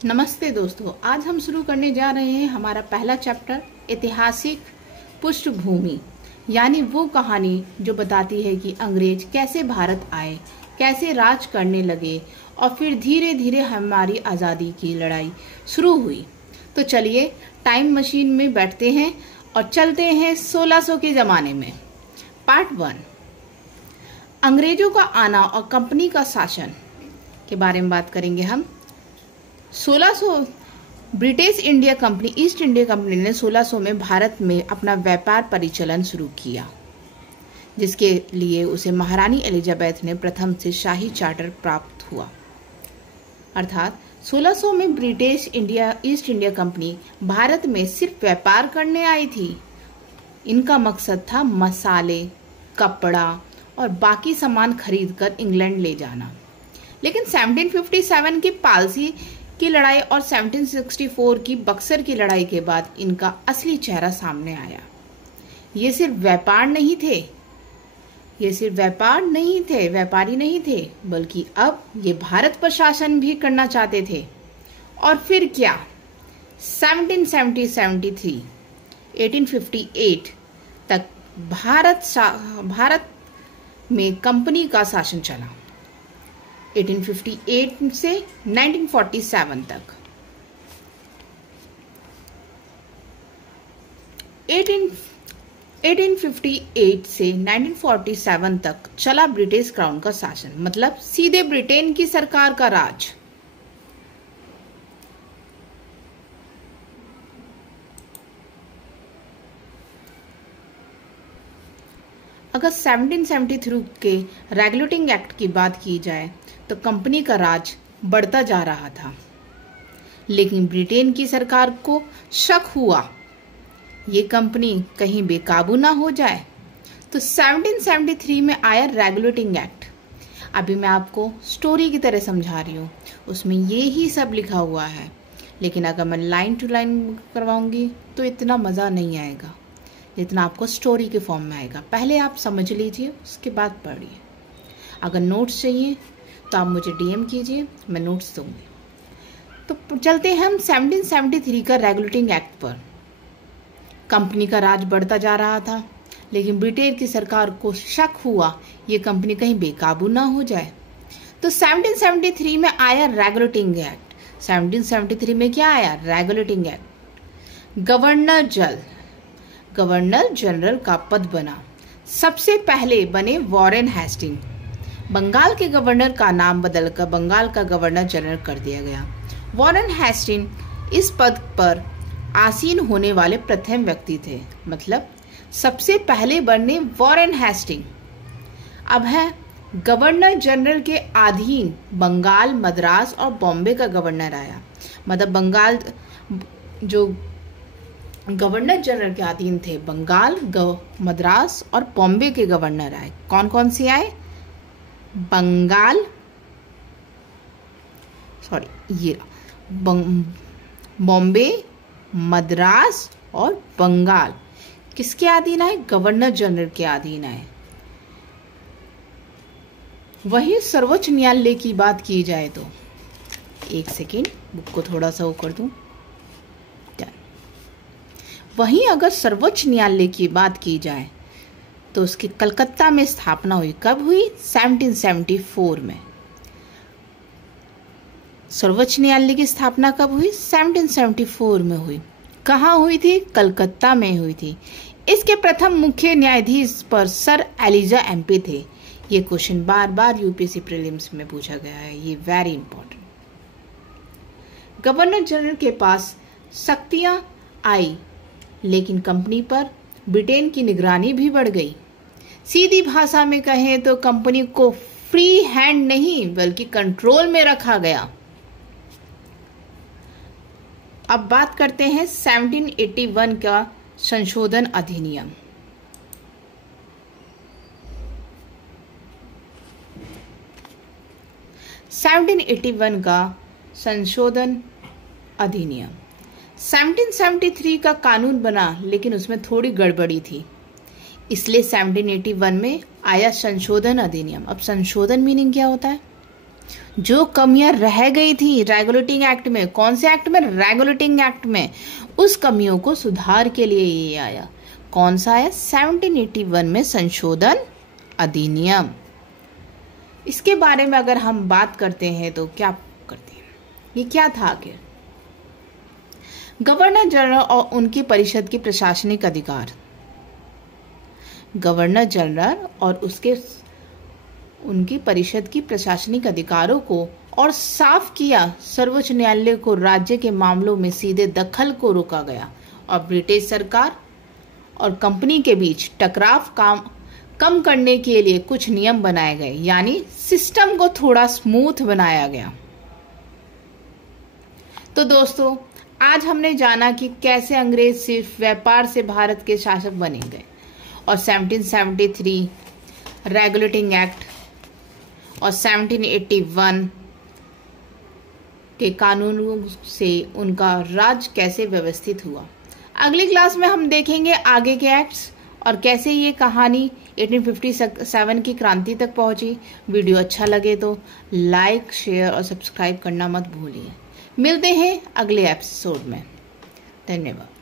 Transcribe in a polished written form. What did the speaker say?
नमस्ते दोस्तों, आज हम शुरू करने जा रहे हैं हमारा पहला चैप्टर ऐतिहासिक पृष्ठभूमि, यानी वो कहानी जो बताती है कि अंग्रेज कैसे भारत आए, कैसे राज करने लगे और फिर धीरे धीरे हमारी आज़ादी की लड़ाई शुरू हुई। तो चलिए टाइम मशीन में बैठते हैं और चलते हैं 1600 के ज़माने में। पार्ट 1, अंग्रेजों का आना और कंपनी का शासन के बारे में बात करेंगे हम। 1600 British India company, east India company ने 1600 में भारत में अपना व्यापार परिचालन शुरू किया, जिसके लिए उसे महारानी एलिजाबेथ ने प्रथम से शाही चार्टर प्राप्त हुआ। अर्थात 1600 में British India east India company Bharat में सिर्फ व्यापार करने आई थी। इनका मकसद था मसाले, कपड़ा और बाकी सामान खरीदकर इंग्लैंड ले जाना। लेकिन 1757 की पालसी की लड़ाई और 1764 की बक्सर की लड़ाई के बाद इनका असली चेहरा सामने आया। ये सिर्फ व्यापारी नहीं थे, बल्कि अब ये भारत पर शासन भी करना चाहते थे। और फिर क्या, 1858 तक भारत में कंपनी का शासन चला। 1858 से 1947 तक। 1858 से 1947 तक चला ब्रिटिश क्राउन का शासन, मतलब सीधे ब्रिटेन की सरकार का राज। अगर 1773 के रेगुलेटिंग एक्ट की बात की जाए तो कंपनी का राज बढ़ता जा रहा था, लेकिन ब्रिटेन की सरकार को शक हुआ ये कंपनी कहीं बेकाबू ना हो जाए। तो 1773 में आया रेगुलेटिंग एक्ट। अभी मैं आपको स्टोरी की तरह समझा रही हूँ, उसमें ये ही सब लिखा हुआ है, लेकिन अगर मैं लाइन टू लाइन करवाऊंगी तो इतना मज़ा नहीं आएगा जितना आपको स्टोरी के फॉर्म में आएगा। पहले आप समझ लीजिए, उसके बाद पढ़िए। अगर नोट्स चाहिए तो आप मुझे डीएम कीजिए, मैं नोट्स दूंगी। तो चलते हैं हम 1773 का रेगुलेटिंग एक्ट पर। कंपनी का राज बढ़ता जा रहा था, लेकिन ब्रिटेन की सरकार को शक हुआ ये कंपनी कहीं बेकाबू ना हो जाए। तो 1773 में आया रेगुलेटिंग एक्ट। 1773 में क्या आया? Regulating act. गवर्नर जनरल का पद बना। सबसे पहले बने वॉरेन हेस्टिंग। बंगाल के गवर्नर का नाम बदलकर बंगाल का गवर्नर जनरल कर दिया गया। वॉरेन हेस्टिंग इस पद पर आसीन होने वाले प्रथम व्यक्ति थे, मतलब सबसे पहले बने वॉरेन हेस्टिंग। अब है गवर्नर जनरल के अधीन बंगाल, मद्रास और बॉम्बे का गवर्नर आया। मतलब बंगाल जो गवर्नर जनरल के अधीन थे, बंगाल, मद्रास और बॉम्बे के गवर्नर आए। कौन कौन से आए? बॉम्बे, मद्रास और बंगाल किसके अधीन आए? गवर्नर जनरल के अधीन आए। वही सर्वोच्च न्यायालय की बात की जाए तो, एक सेकेंड बुक को थोड़ा सा वो कर दूं। वहीं अगर सर्वोच्च न्यायालय की बात की जाए तो उसकी कलकत्ता में स्थापना हुई। कब हुई? 1774 में। सर्वोच्च न्यायालय की स्थापना कब हुई? 1774 में हुई। कहाँ हुई थी? कलकत्ता में हुई थी। इसके प्रथम मुख्य न्यायाधीश पर सर एलिजा एमपी थे। ये क्वेश्चन बार बार यूपीएससी प्रीलिम्स में पूछा गया है, ये वेरी इंपॉर्टेंट। गवर्नर जनरल के पास शक्तियां आई, लेकिन कंपनी पर ब्रिटेन की निगरानी भी बढ़ गई। सीधी भाषा में कहें तो कंपनी को फ्री हैंड नहीं बल्कि कंट्रोल में रखा गया। अब बात करते हैं 1781 का संशोधन अधिनियम। संशोधन अधिनियम 1773 का कानून बना, लेकिन उसमें थोड़ी गड़बड़ी थी, इसलिए 1781 में आया संशोधन अधिनियम। अब संशोधन मीनिंग क्या होता है? जो कमियां रह गई थी रेगुलेटिंग एक्ट में, कौन से एक्ट में? रेगुलेटिंग एक्ट में, उस कमियों को सुधार के लिए ये आया। कौन सा है? 1781 में संशोधन अधिनियम। इसके बारे में अगर हम बात करते हैं तो क्या करते हैं, ये क्या था आखिर? गवर्नर जनरल और उनकी परिषद की प्रशासनिक अधिकार, गवर्नर जनरल और उनकी परिषद की प्रशासनिक अधिकारों को और साफ किया सर्वोच्च न्यायालय को राज्य के मामलों में सीधे दखल को रोका गया और ब्रिटिश सरकार और कंपनी के बीच टकराव कम करने के लिए कुछ नियम बनाए गए, यानी सिस्टम को थोड़ा स्मूथ बनाया गया। तो दोस्तों, आज हमने जाना कि कैसे अंग्रेज सिर्फ व्यापार से भारत के शासक बने गए और 1773 रेगुलेटिंग एक्ट और 1781 के कानूनों से उनका राज कैसे व्यवस्थित हुआ। अगली क्लास में हम देखेंगे आगे के एक्ट्स और कैसे ये कहानी 1857 की क्रांति तक पहुंची। वीडियो अच्छा लगे तो लाइक, शेयर और सब्सक्राइब करना मत भूलिए। मिलते हैं अगले एपिसोड में। धन्यवाद।